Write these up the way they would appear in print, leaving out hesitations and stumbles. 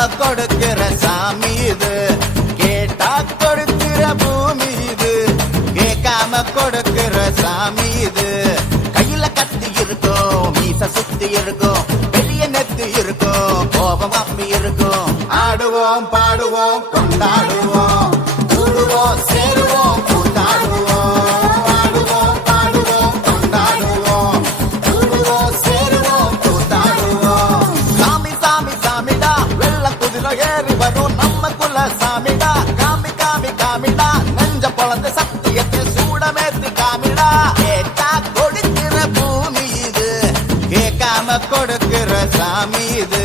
கேட்காம கொடுக்கிற சாமி இது, கேட்டா கொடுக்கிற பூமி இது, கேட்காம கொடுக்கிற சாமி இது. கையில கத்தி இருக்கும், மீச சுத்தி இருக்கும், பெரிய நெத்தி இருக்கும், கோபம் அப்பி இருக்கும். ஆடுவோம் பாடுவோம் கொண்டாடுவோம், கூடுவோம் சேருவோம் கூத்தாடுவோம். ஆடுவோம் பாடுவோம் கொண்டாடுவோம், கூடுவோம் சேருவோம் கூத்தாடுவோம். சாமி சாமி சாமிடா, வெள்ள குதிரை ஏறி வரும் நம்ம குல சாமிடா. காமி காமி காமிடா, நெஞ்ச பொழந்த சத்தியத்தை சூடமேத்தி காமிடா. கேட்டா கொடுக்கிற பூமி இது, கேட்காம கொடுக்கிற சாமி இது.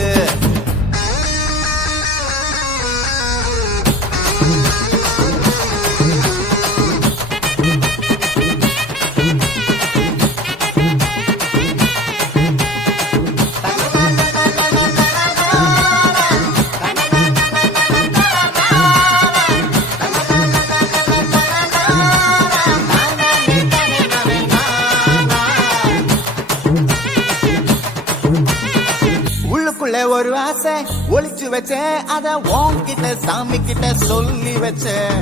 உள்ளுக்குள்ள ஒரு ஆசை ஒளிச்சு வச்சேன், அத உன்கிட்ட சாமி கிட்ட சொல்லி வச்சேன்.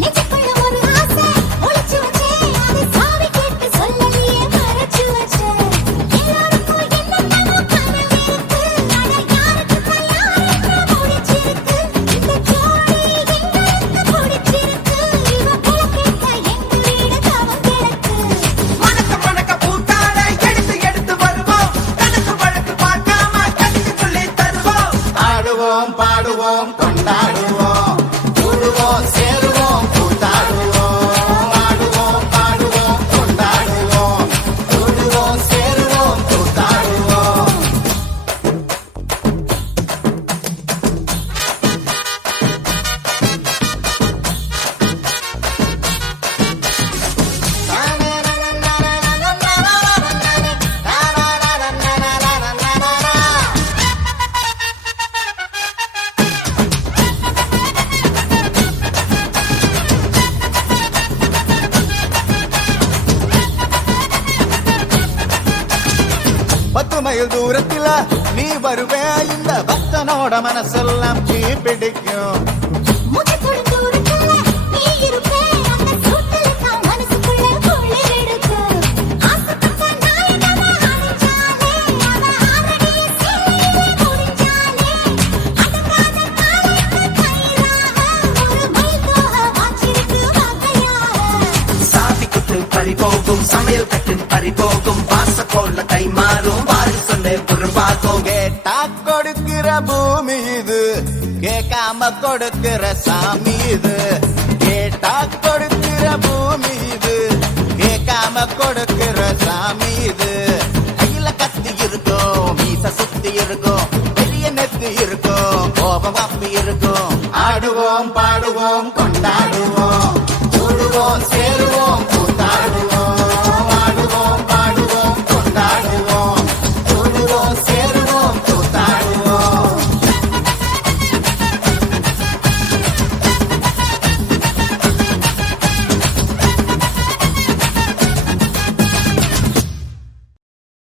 நெஞ்சுக்குள்ள ஒரு ஆசை ஒளிச்சு வச்சேன், அதை சாமி கிட்ட சொல்லலையே மறைச்சு வச்சேன். எல்லாருக்கும் என்னென்னமோ கனவு இருக்கு, ஆனா யாருக்கும் யாருக்கு முடிச்சிருக்கு. இந்த ஜோடி எங்களுக்கு பிடிச்சிருக்கு, இவ போக்கிட்ட எங்க வீடு தவம் கிடக்கு. மணக்க மணக்க பூத்தாட எடுத்து எடுத்து வருவோம், கணக்கு வழக்கு பார்க்காம கணக்கு சொல்லி தருவோம். ஆடுவோம் பாடுவோம் கொண்டாடுவோம், கூடுவோம் சேருவோம் கூத்தாடுவோம். ஆடுவோம் பாடுவோம் கொண்டாடுவோம், கூடுவோம் சேருவோம் கூத்தாடுவோம். பத்து மைல் தூரத்தில நீ வருவே, இந்த பக்தனோட மனசெல்லாம் தீ பிடிக்கும். முகத்தோட தூரத்துல நீ இருப்பே, அந்த சூட்டுல தான் மனசுக்குள்ள குளிர் எடுக்கு. ஆசைப்பட்ட நாயகனை அணைச்சாலே, அவ ஆரடிய சீலையிலே முடிஞ்சாலே. அடங்காத காலைக்கு கயிறாக, ஒரு மைல் தோக வாச்சிருக்கு வகையாக. சாதி குத்து பறி போகும், சமையல் கட்டு பறி போகும், வாச கொள்ள கை மாறும், வாரி சொல்ல உருவாகும். கேட்டா கொடுக்கிற பூமி இது, கேட்காம கொடுக்கிற சாமி இது. கேட்டா கொடுக்கிற பூமி இது, கேட்காம கொடுக்கிற சாமி இது. கையில கத்தி இருக்கும், மீச சுத்தி இருக்கும், பெரிய நெத்தி இருக்கும், கோபம் அப்பி இருக்கும். ஆடுவோம் பாடுவோம் கொண்டாடுவோம்.